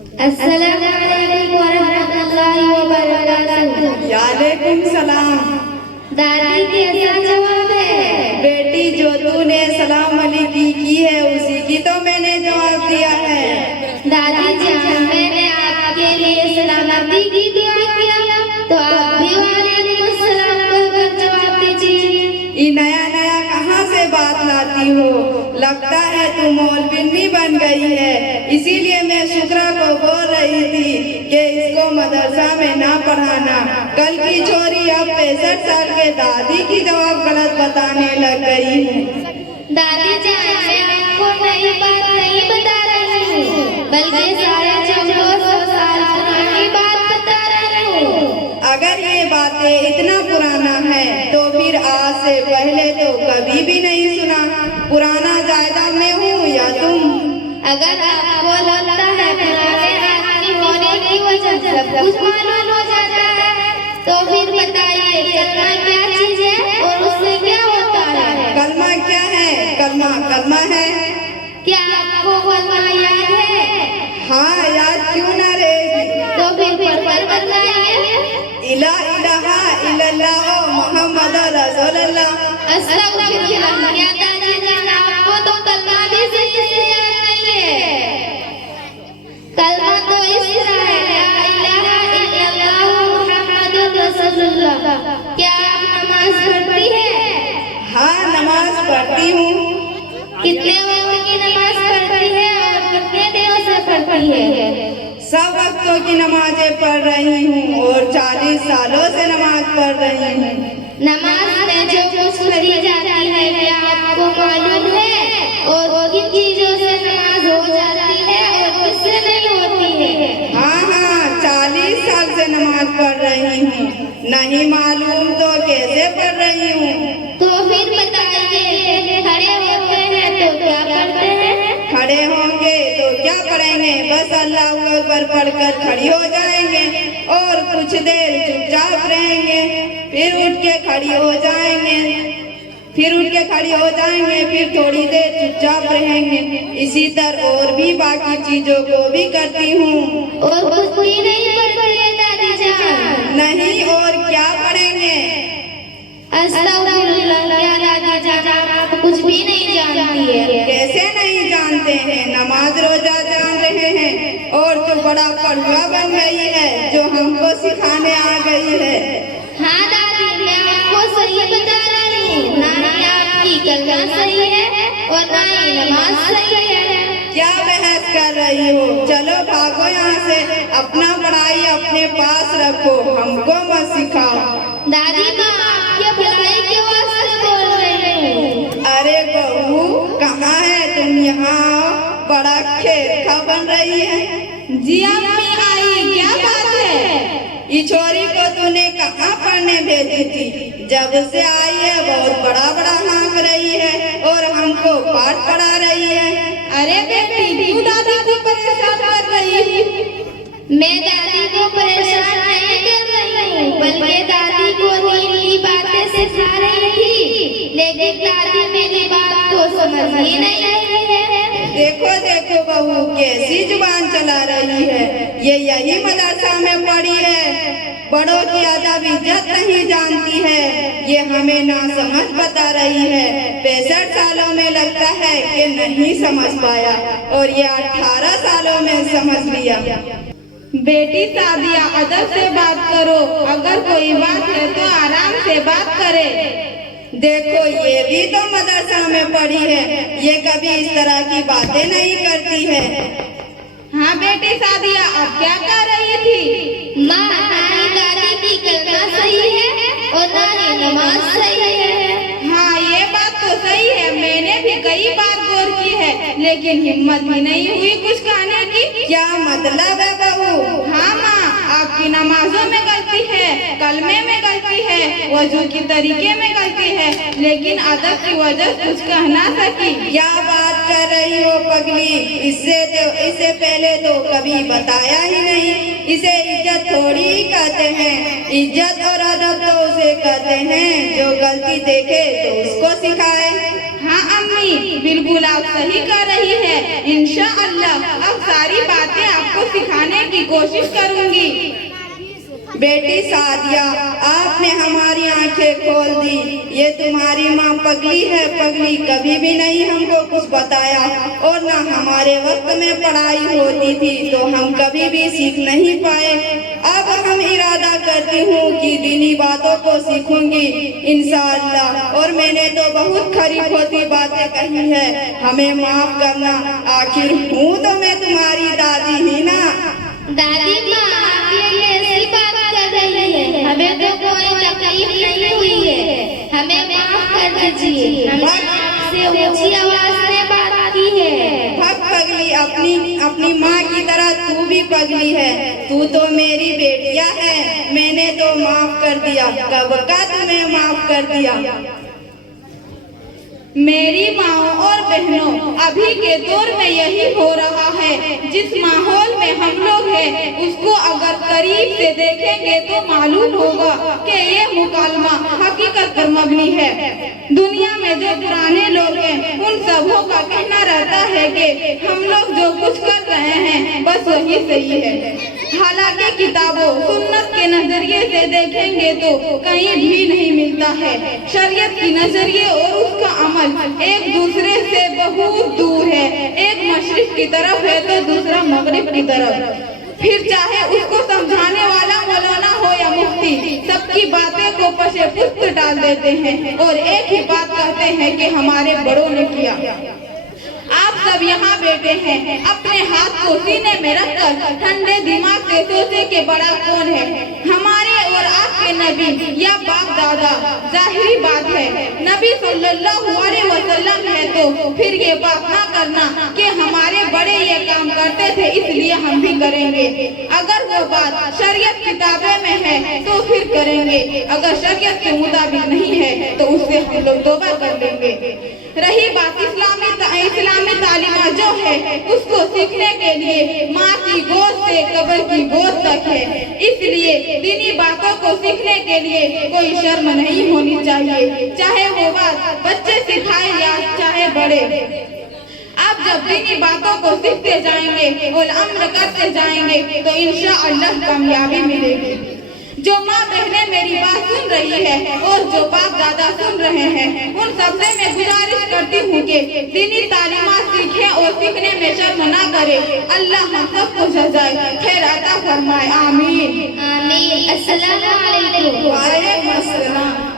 अस्सलाम वालेकुम वरहमतुल्लाहि वबरकातुहू। वालेकुम सलाम। दादी कैसा जवाब है? बेटी जो तूने सलाम वाली की है उसी की तो मैंने जवाब दिया है। दादी जान मैंने आपके लिए सलामती की दुआ किया तो आप भी वालेकुम सलाम कहकर जवाब दीजिए। ये नया नया कहाँ से बात लाती हो? लगता है तू मौलवी बन गई है। इसीलिए मैं शुक्रा को बोल रही थी कि इसको मदरसा में ना पढ़ाना। कल की छोरी अब 65 साल के दादी की जवाब गलत बताने लग गई है। दादी जान मैं आपको नई बात नहीं बता रही हूँ बल्कि साढ़े 1400 साल पुरानी बात बता रही हूँ। अगर ये बातें इतना पुराना है तो फिर आज से पहले तो कभी भी नहीं सुना। पुराना जायदाद में हूँ या तुम? अगर आपको लगता है पुराने आदमी होने की वजह से सब कुछ मालूम हो जाता है तो फिर बताइए कलमा क्या चीज है और उससे क्या होता है? कलमा क्या है? कलमा है। क्या आपको कलमा याद है? हाँ, याद क्यों ना रहेगी। तो फिर पढ़कर बताइए। इला इलाहा इल्लल्लाह मोहम्मद रसूलुल्लाह। अस्तगफिरुल्लाह। क्या दादी जान आपको तो कलमा भी सही से याद नहीं है? कलमा तो इस तरह है ला इलाहा इल्लल्लाह मुहम्मदुर रसूलुल्लाह। क्या आप नमाज पढ़ती है? हाँ, नमाज पढ़ती हूँ। कितने वक्त की नमाज पढ़ती है और कितने दिनों से पढ़ती है? सब वक्तों की नमाजें पढ़ रही हूँ और 40 सालों से नमाज पढ़ रही हूँ। नमाज में जो कुछ पढ़ी जाती है क्या आपको मालूम है? और किन चीजों से नमाज हो जाती है और किससे नहीं होती है? हाँ, 40 साल से नमाज पढ़ रही हूँ। नहीं मालूम तो कैसे पढ़ रही हूँ? तो फिर बताइए खड़े होते हैं तो क्या करते हैं? खड़े होंगे तो क्या पढ़ेंगे? बस अल्लाह अकबर पढ़कर खड़ी हो जाएंगे और कुछ देर चुपचाप रहेंगे। फिर उठ के खड़ी हो जाएंगे। फिर थोड़ी देर चुपचाप रहेंगे। इसी तरह और भी बाकी चीजों को भी करती हूँ। और कुछ भी नहीं पढ़ती है दादी जान? नहीं, और क्या पढ़ेंगे? अस्तगफिरुल्लाह। क्या दादी जान आप कुछ भी नहीं जानती है? कैसे नहीं जानते हैं? नमाज रोजा जान रहे हैं और तो बड़ा पढ़ुआ बन गई है जो हमको सिखाने आ गई है। हाँ दादी मैं आपको सही बता रही हूँ। ना ही आपकी कलमा सही है और ना ही नमाज सही है। क्या बहस कर रही हो? चलो भागो यहाँ से। अपना पढ़ाई अपने पास रखो, हमको मत सिखाओ। दादी माँ आपकी भलाई के वास्ते बोल रही हूँ। अरे बहू, कहाँ है तुम? यहाँ आओ। बड़ा खेरखा बन रही है। जी अम्मी आई, क्या बात है? ये छोरी को तूने कहाँ पढ़ने भेजी थी? जब से आई है बहुत बड़ा बड़ा हाँक रही है और हमको पाठ पढ़ा रही है। अरे बेटी क्यों दादी को परेशान कर रही? मैं दादी को परेशान नहीं कर रही हूँ बल्कि दादी को नीली बातें सिखा रही थी लेकिन दादी मेरी बात को समझ ही नहीं रही है। देखो बहू कैसी जुबान चला रही है। ये यही मदरसा में पढ़ी है। बड़ों की अदब इज्जत नहीं जानती है। ये हमें ना समझ बता रही है। 65 सालों में लगता है कि नहीं समझ पाया और ये 18 सालों में समझ लिया। बेटी सादिया अदब से बात करो। अगर कोई बात है तो आराम से बात करे। देखो ये भी तो मदरसा में पढ़ी है। ये कभी इस तरह की बातें नहीं करती है। हाँ बेटी सादिया अब क्या कर रही थी? माँ ना ही दादी की कलमा सही है और ना ही नमाज सही है। हाँ ये बात तो सही है। मैंने भी कई बार गौर की है लेकिन हिम्मत ही नहीं हुई कुछ कहने की। क्या मतलब है बहू? हाँ माँ, आपकी नमाजों में गलती है, कलमे में गलती है, वजू की तरीके में गलती है, लेकिन अदब की वजह कुछ कह ना सकी। क्या बात कर रही हो पगली? इससे पहले तो कभी बताया ही नहीं। इसे इज्जत थोड़ी ही कहते हैं। इज्जत और अदब तो उसे कहते हैं जो गलती देखे तो उसको सिखाए। हाँ अम्मी बिल्कुल आप सही कह रही है। इंशाअल्लाह अब सारी बातें आपको सिखा की कोशिश करूंगी। बेटी सादिया, आपने हमारी आंखें खोल दी। ये तुम्हारी माँ पगली है, पगली। कभी भी नहीं हमको कुछ बताया, और ना हमारे वक्त में पढ़ाई होती थी तो हम कभी भी सीख नहीं पाए। अब हम इरादा करती हूँ कि दीनी बातों को सीखूंगी इंशाअल्लाह। और मैंने तो बहुत खरी खोटी बातें कही है, हमें माफ करना। आखिर हूँ तो मैं तुम्हारी दादी ही ना। दादी माँ, आप ये ऐसी बात कर रही है, हमें तो कोई तकलीफ नहीं हुई है, हमें माफ कर दीजिए। हमने आपसे ऊंची आवाज में बात की है। भाग पगली, अपनी माँ की तरह तू भी पगली है। तू तो मेरी बेटिया है, मैंने तो माफ कर दिया। कब का तुम्हें माफ कर दिया। मेरी माओ और बहनों, अभी के दौर में यही हो रहा है। जिस माहौल में हम लोग हैं, उसको अगर करीब से देखेंगे तो मालूम होगा कि ये मुकालमा हकीकत पर मबनी है। दुनिया में जो पुराने लोग हैं, उन सबों का कहना रहता है कि हम लोग जो कुछ कर रहे हैं बस वही सही है। हालांकि किताबों सुन्नत के नजरिए से देखेंगे तो कहीं भी नहीं मिलता है। शरीयत की नजरिए और उसका अमल एक दूसरे से बहुत दूर है। एक मशरिक की तरफ है तो दूसरा मगरिब की तरफ। फिर चाहे उसको समझाने वाला मौलाना हो या मुफ्ती, सबकी बातें को पशे पुष्प डाल देते हैं और एक ही बात कहते हैं कि हमारे बड़ों ने किया। आप सब यहाँ बैठे हैं, अपने हाथ को सीने में रखकर ठंडे दिमाग से सोचे कि बड़ा कौन है, हमारे और आपके नबी या बाप दादा। जाहिरी बात है, नबी सल्लल्लाहु अलैहि वसल्लम है तो फिर ये बात ना करना कि हमारे बड़े ये काम करते थे इसलिए हम भी करेंगे। अगर वो बात शरीयत किताबे में है तो फिर करेंगे, अगर शरीयत के मुताबिक नहीं है तो उससे हम लोग तौबा कर लेंगे। रही बात इस्लामी तालीमा जो है, उसको सीखने के लिए माँ की गोद से कब्र की गोद तक है। इसलिए दीनी बातों को सीखने के लिए कोई शर्म नहीं होनी चाहिए, चाहे वो बात बच्चे सिखाए या चाहे बड़े। आप जब दीनी बातों को सीखते जाएंगे और अमल करते जाएंगे तो इंशाअल्लाह कामयाबी मिलेगी। जो माँ बहनें मेरी बात सुन रही है और जो बाप दादा सुन रहे हैं, उन सबसे मैं गुजारिश करती हूँ कि दीनी तालीमात सीखें और सीखने में शर्म ना करें। अल्लाह हम सबको सजाए, खैर अता फरमाए। आमीन। आमीन। अस्सलाम वालेकुम। वालेकुम अस्सलाम।